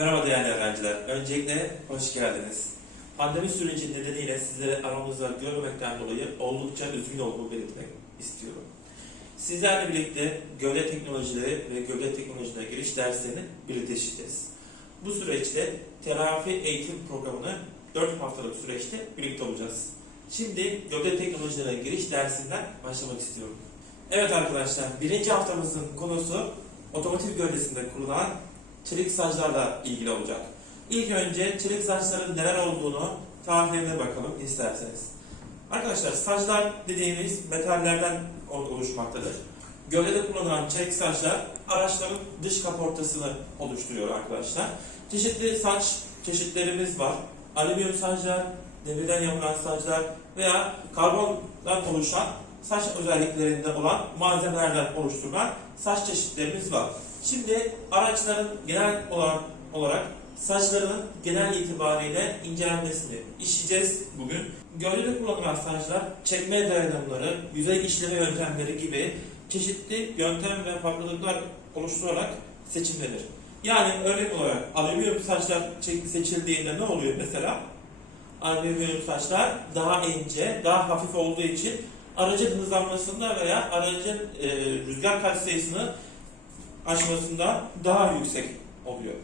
Merhaba değerli öğrenciler. Öncelikle hoş geldiniz. Pandemi süreci nedeniyle sizleri aramızda görmemekten dolayı oldukça üzgün olduğumu belirtmek istiyorum. Sizlerle birlikte gövde teknolojileri ve gövde teknolojilerine giriş derslerini birlikte işleyeceğiz. Bu süreçte terapi eğitim programını 4 haftalık süreçte birlikte olacağız. Şimdi gövde teknolojilerine giriş dersinden başlamak istiyorum. Evet arkadaşlar, birinci haftamızın konusu otomotiv gövdesinde kurulan çelik saçlarla ilgili olacak. İlk önce çelik saçların neler olduğunu tarihlerine bakalım isterseniz. Arkadaşlar saçlar dediğimiz metallerden oluşmaktadır. Gövdede kullanılan çelik saçlar araçların dış kaportasını oluşturuyor arkadaşlar. Çeşitli saç çeşitlerimiz var. Alüminyum saçlar, demirden yapılan saçlar veya karbondan oluşan saç özelliklerinde olan malzemelerden oluşturulan saç çeşitlerimiz var. Şimdi araçların genel olan, olarak saçlarının genel itibariyle incelenmesini işleyeceğiz bugün. Gövdede kullanılan saçlar çekme dayanımları, yüzey işleme yöntemleri gibi çeşitli yöntem ve farklılıklar oluşturarak seçimlenir. Yani örnek olarak alüminyum saçlar seçildiğinde ne oluyor mesela? Alüminyum saçlar daha ince, daha hafif olduğu için aracın hızlanmasında veya aracın e, rüzgar katsayısını aşmasında daha yüksek oluyor.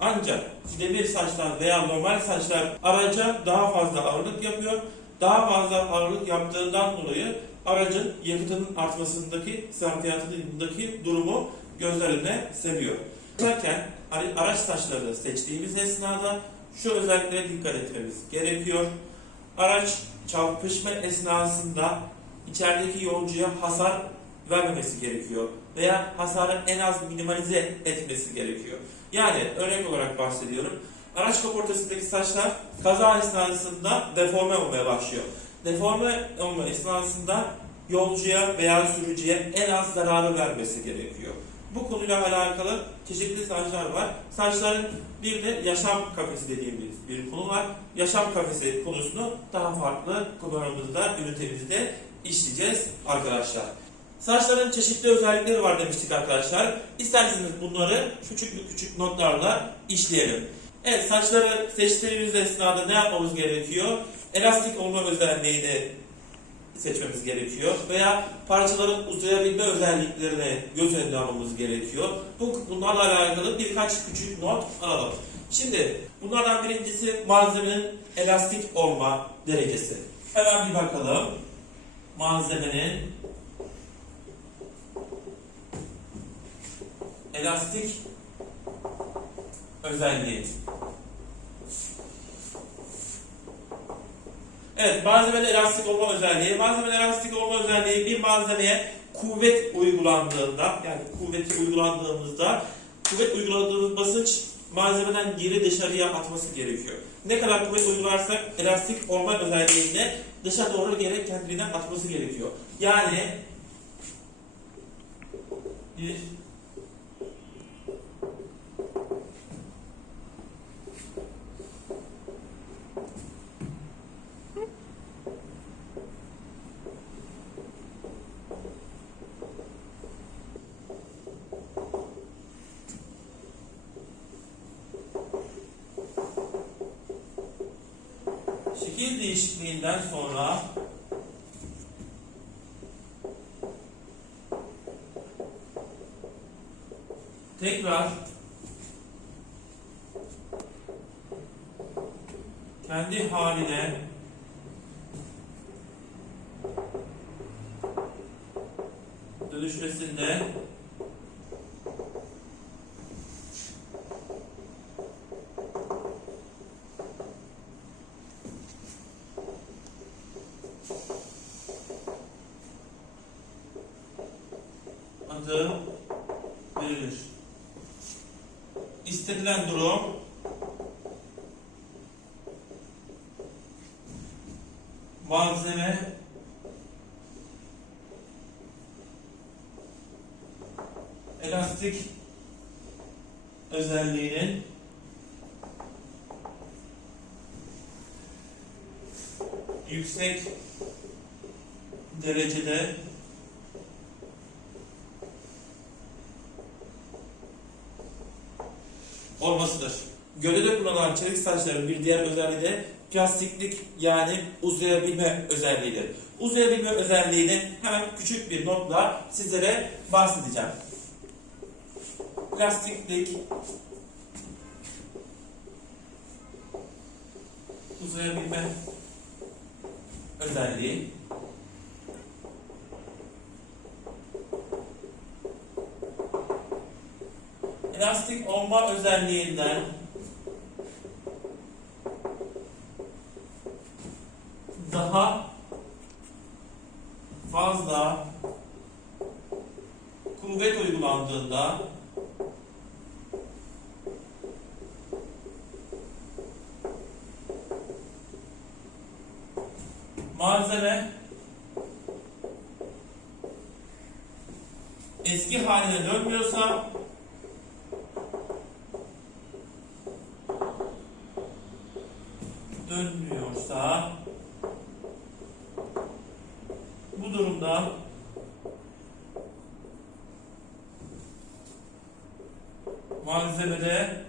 Ancak demir saçlar veya normal saçlar araca daha fazla ağırlık yapıyor. Daha fazla ağırlık yaptığından dolayı aracın yakıtının artmasındaki, sarfiyatındaki durumu gözler önüne seriyor. Seçerken ara- araç saçlarını seçtiğimiz esnada şu özelliklere dikkat etmemiz gerekiyor. Araç çarpışma esnasında içerideki yolcuya hasar vermemesi gerekiyor veya hasarı en az minimalize etmesi gerekiyor. Yani örnek olarak bahsediyorum. Araç kaportasındaki saçlar kaza esnasında deforme olmaya başlıyor. Deforme olma esnasında yolcuya veya sürücüye en az zararı vermesi gerekiyor. Bu konuyla alakalı çeşitli saçlar var. Saçların bir de yaşam kafesi dediğimiz bir konu var. Yaşam kafesi konusunu daha farklı konularımızda, ünitemizde işleyeceğiz arkadaşlar. Saçların çeşitli özellikleri var demiştik arkadaşlar. İsterseniz bunları küçük küçük notlarla işleyelim. Evet saçları seçtiğimiz esnada ne yapmamız gerekiyor? Elastik olma özelliğini seçmemiz gerekiyor veya parçaların uzayabilme özelliklerini göz önüne almamız gerekiyor. Bu bunlarla alakalı birkaç küçük not alalım. Şimdi bunlardan birincisi malzemenin elastik olma derecesi. Hemen bir bakalım. Malzemenin elastik özelliği. Evet, malzemenin elastik olma özelliği. Malzemenin elastik olma özelliği bir malzemeye kuvvet uygulandığında, yani kuvveti uygulandığımızda, kuvvet uyguladığımız basınç malzemeden geri dışarıya atması gerekiyor. Ne kadar kuvvet uygularsak elastik olma özelliğinde dışa doğru geri kendine atması gerekiyor. Yani bir Şekil değişikliğinden sonra tekrar kendi haline dönüşmesinde adı verilir. İstenilen durum malzeme elastik özelliğinin yüksek derecede olmasıdır. Gövdede kullanılan çelik saçların bir diğer özelliği de plastiklik yani uzayabilme özelliğidir. Uzayabilme özelliğini hemen küçük bir notla sizlere bahsedeceğim. Plastiklik. Uzayabilme özelliği. Elastik olma özelliğinden daha fazla kuvvet uygulandığında malzeme eski haline dönmüyorsa dönmüyorsa bu durumda malzemede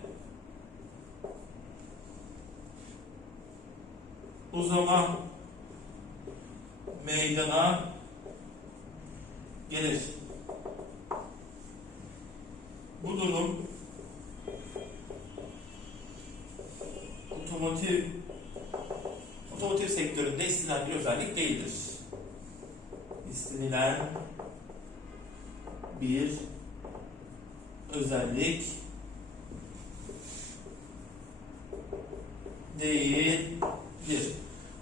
uzama meydana gelir. Bu durum otomotiv otomotiv sektöründe istenilen bir özellik değildir. İstenilen bir özellik değildir.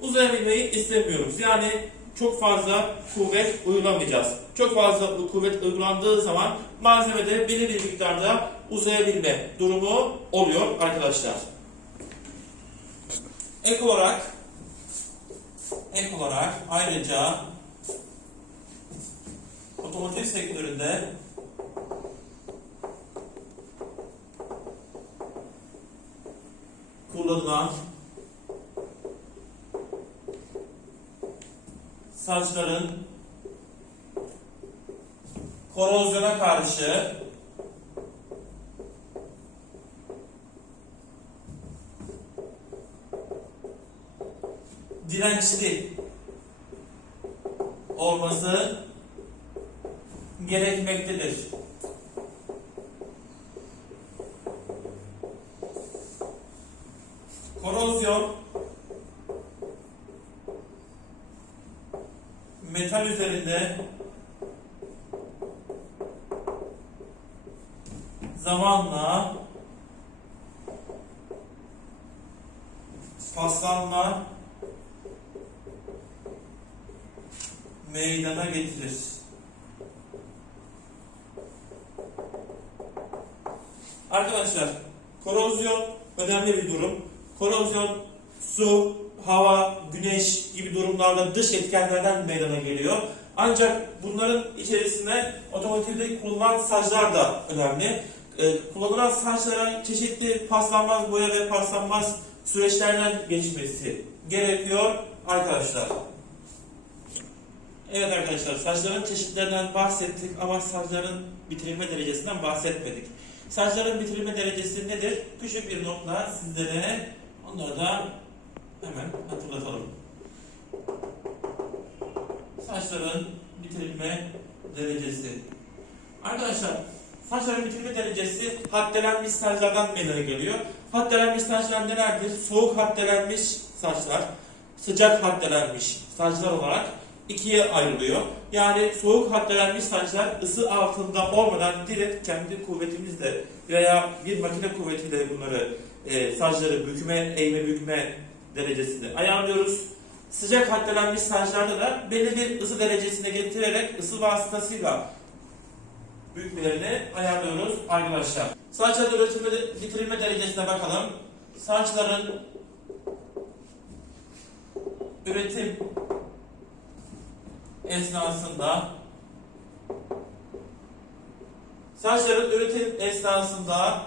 Uzayabilmeyi istemiyoruz. Yani çok fazla kuvvet uygulamayacağız. Çok fazla bu kuvvet uygulandığı zaman malzemede belirli bir miktarda uzayabilme durumu oluyor arkadaşlar. Ek olarak ek olarak ayrıca otomotiv sektöründe kullanılan saçların korozyona karşı dirençli olması gerekmektedir. Korozyon metal üzerinde zamanla paslanma meydana getirir. Arkadaşlar, korozyon önemli bir durum. Korozyon su, hava, güneş gibi durumlarda dış etkenlerden meydana geliyor. Ancak bunların içerisinde otomotivde kullanılan saçlar da önemli. Ee, kullanılan saçlara çeşitli paslanmaz boya ve paslanmaz süreçlerden geçmesi gerekiyor arkadaşlar. Evet arkadaşlar saçların çeşitlerinden bahsettik ama saçların bitirilme derecesinden bahsetmedik. Saçların bitirilme derecesi nedir? Küçük bir notla sizlere onları da hemen hatırlatalım. Saçların bitirilme derecesi. Arkadaşlar saçların bitirilme derecesi haddelenmiş saçlardan meydana geliyor. Haddelenmiş saçlar nelerdir? Soğuk haddelenmiş saçlar, sıcak haddelenmiş saçlar olarak ikiye ayrılıyor. Yani soğuk haddelenmiş saçlar ısı altında olmadan direkt kendi kuvvetimizle veya bir makine kuvvetiyle bunları e, saçları bükme, eğme, bükme derecesinde ayarlıyoruz. Sıcak haddelenmiş saçlarda da belli bir ısı derecesine getirerek ısı vasıtasıyla bükmelerini ayarlıyoruz arkadaşlar. Saçların üretilme, bitirilme derecesine bakalım. Saçların üretim esnasında. Saçların üretim esnasında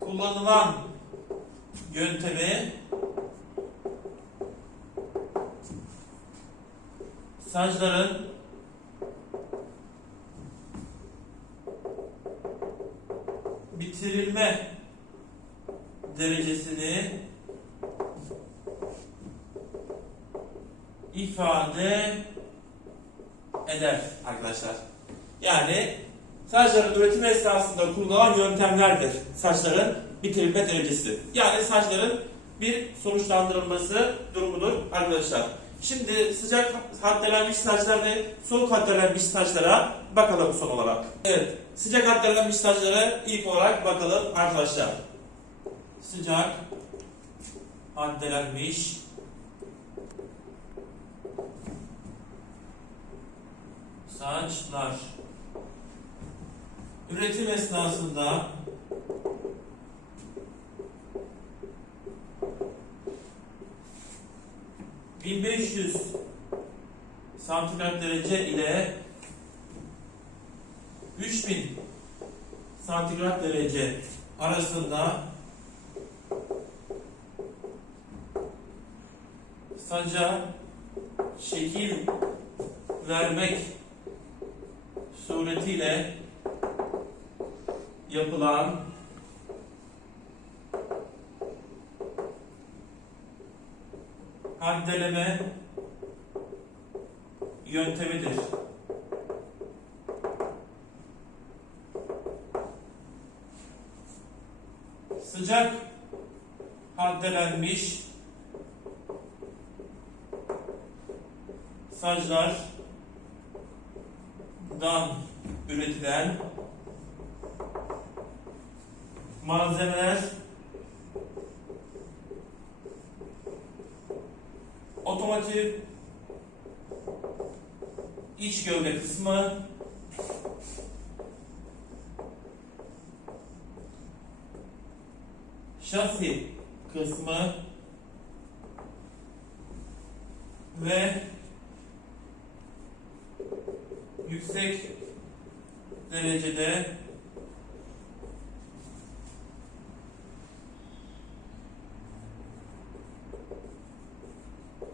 kullanılan yöntemi saçların bitirilme derecesini ifade eder arkadaşlar. Yani saçların üretim esnasında kullanılan yöntemlerdir. Saçların bitirilme derecesi. Yani saçların bir sonuçlandırılması durumudur arkadaşlar. Şimdi sıcak haddelenmiş saçlar ve soğuk haddelenmiş saçlara bakalım son olarak. Evet, sıcak haddelenmiş saçlara ilk olarak bakalım arkadaşlar. Sıcak haddelenmiş saçlar. Üretim esnasında ...1500 santigrat derece ile 3000 santigrat derece arasında saca şekil vermek suretiyle yapılan haddeleme yöntemidir. Sıcak haddelenmiş saclardan üretilen malzemeler otomotiv iç gövde kısmı şasi kısmı ve yüksek derecede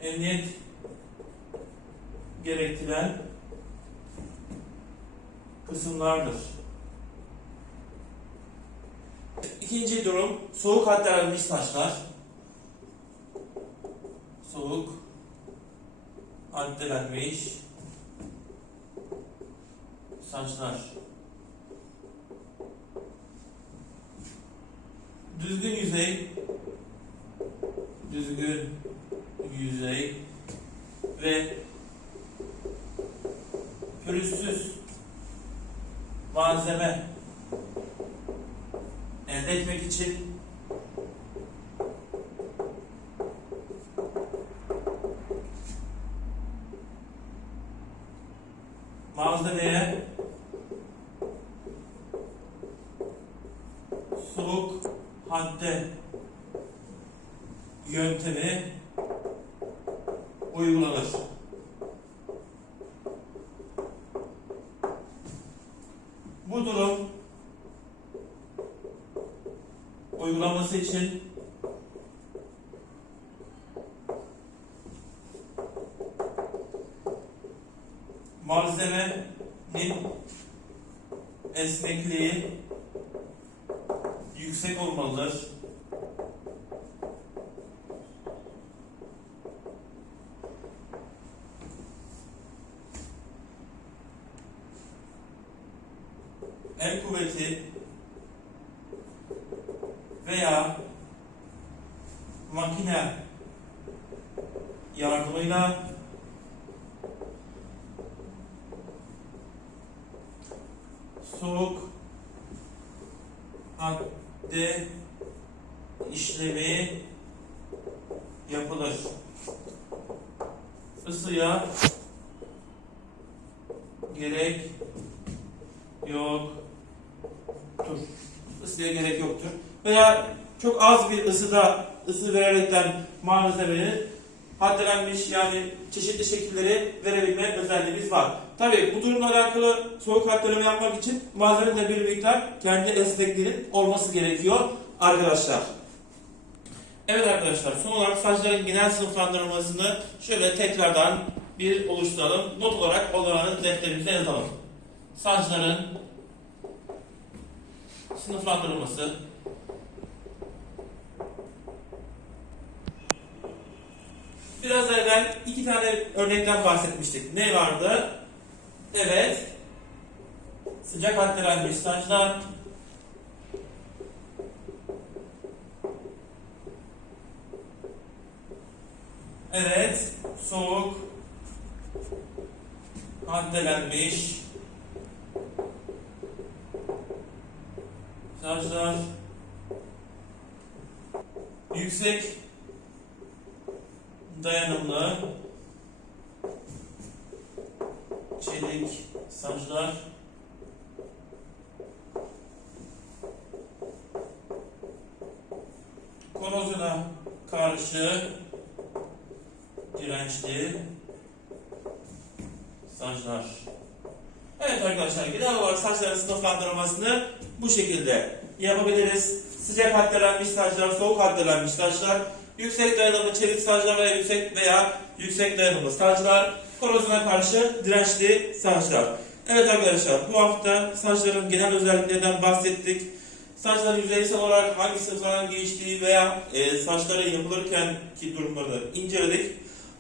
emniyet gerektiren kısımlardır. İkinci durum soğuk haddelenmiş saçlar. Soğuk haddelenmiş saçlar. Düzgün yüzey düzgün yüzey ve pürüzsüz malzeme elde etmek için malzemeye soğuk hadde yöntemi uygulanır. Bu durum için malzemenin esnekliği yüksek olmalıdır. el kuvveti veya makine yardımıyla soğuk hadde işlemi yapılır. Isıya gerek yoktur. Isıya gerek yoktur. Veya çok az bir ısıda ısı vererekten malzemeyi haddelenmiş yani çeşitli şekilleri verebilme özelliğimiz var. Tabii bu durumla alakalı soğuk haddeleme yapmak için malzemenin de bir miktar kendi esnekliğinin olması gerekiyor arkadaşlar. Evet arkadaşlar son olarak saçların genel sınıflandırılmasını şöyle tekrardan bir oluşturalım. Not olarak olanı defterimize yazalım. Saçların sınıflandırılması. Biraz evvel iki tane örnekten bahsetmiştik. Ne vardı? Evet. Sıcak haddelenmiş saçlar. Evet. Soğuk. Haddelenmiş. Saçlar. Yüksek. Dayanımlı. Çelik. Saçlar. Korozyona karşı dirençli saçlar. Evet arkadaşlar genel olarak saçların sınıflandırılmasını bu şekilde yapabiliriz. Sıcak haddelenmiş saçlar, soğuk haddelenmiş saçlar, yüksek dayanımlı çelik saçlar veya yüksek veya yüksek dayanımlı saçlar, korozyona karşı dirençli saçlar. Evet arkadaşlar bu hafta saçların genel özelliklerinden bahsettik. Saçların yüzeysel olarak hangi sınıflardan geçtiği veya e, saçları yapılırken ki durumlarını inceledik.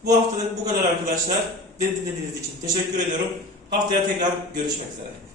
Bu haftalık bu kadar arkadaşlar. Beni dinlediğiniz için teşekkür ediyorum. Haftaya tekrar görüşmek üzere.